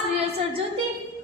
બધા અસર જોતી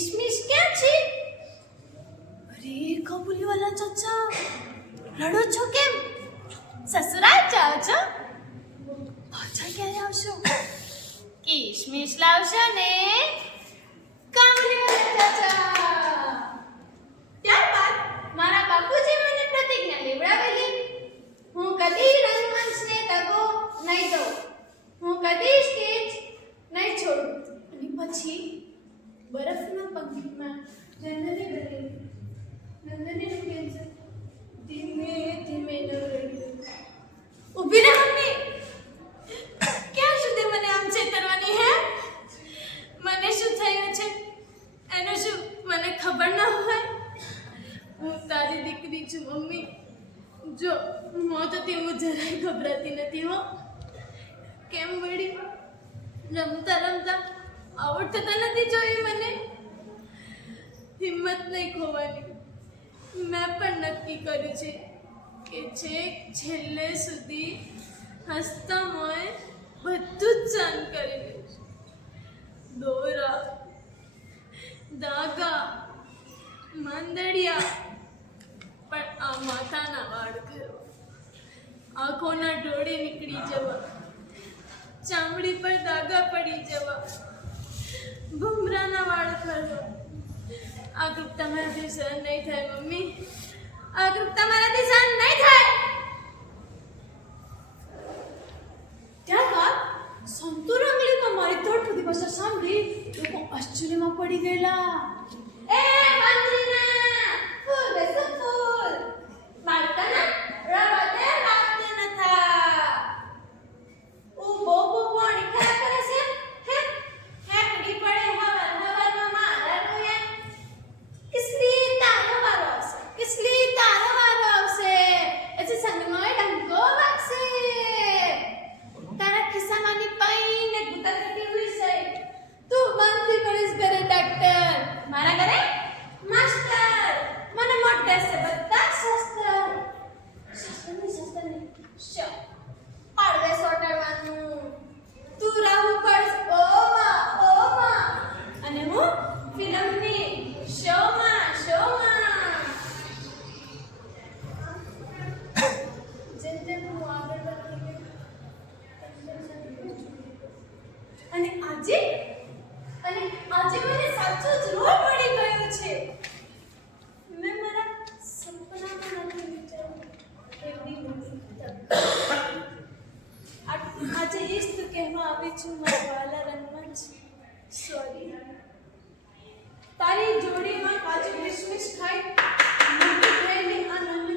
કિશમિશ ક્યાં છે? અરે કાબુલીવાલા ચાચા રડો છો કેમ? સસુરાલ જાઓ છો? પાછા ક્યારે આવશો? કિશમિશ લાવશો ને? કાબુલીવાલા ચાચા ત્યારબાદ મારા બાપુજી મને પ્રતિજ્ઞા લેવડાવેલી હું કદી રંગમંચને દગો નહીં દઉં હું કદી સ્ટેજ નહીં છોડું અને પછી બરફના પંખીમાં નંદને બનેલી નંદને કેન્સર ધીમે ધીમે ન રહ્યું ઊભી રહે મમ્મી. ક્યાં સુધી મને આમ છેતરવાની હે? મને શું થયું છે? એનું શું મને ખબર ન હોય? હું તારી દીકરી છું, મમ્મી. જો મોતથી હું જરાય ગભરાતી નથી, હો. કેમ વળી? રમતા રમતા આઉટ તો નથી જોઈ મને? હિંમત નહીં ખોવાની. મેં પણ નક્કી કર્યું છે કે જે છેલ્લે સુધી હસતા મોએ બધું જ સહન કરી લઈશ. દોરા દાગા માંદડિયા, પણ આ માથાના વાળ કરવા આંખોના ઢોળે નીકળી જવા. ચામડી પર દાગા પડી જવા. ભૂમરાના વાળ કરવા આ ગ્રુપ તમારાથી સહન નહીં થાય, મમ્મી. આ ગ્રુપ તમારાથી સહન નહીં થાય. ત્યારબાદ સંતુ રંગલીમાં મારી તોડ થતી ભાષા સાંભળી, લોકો આશ્ચર્યમાં પડી ગયેલા. કહેવા આવી છે, મારા વાલા રંગમાં સોરી તારી જોડીમાં કાજુ કિસમિસ ખાઈ મોટી થઈને આનંદ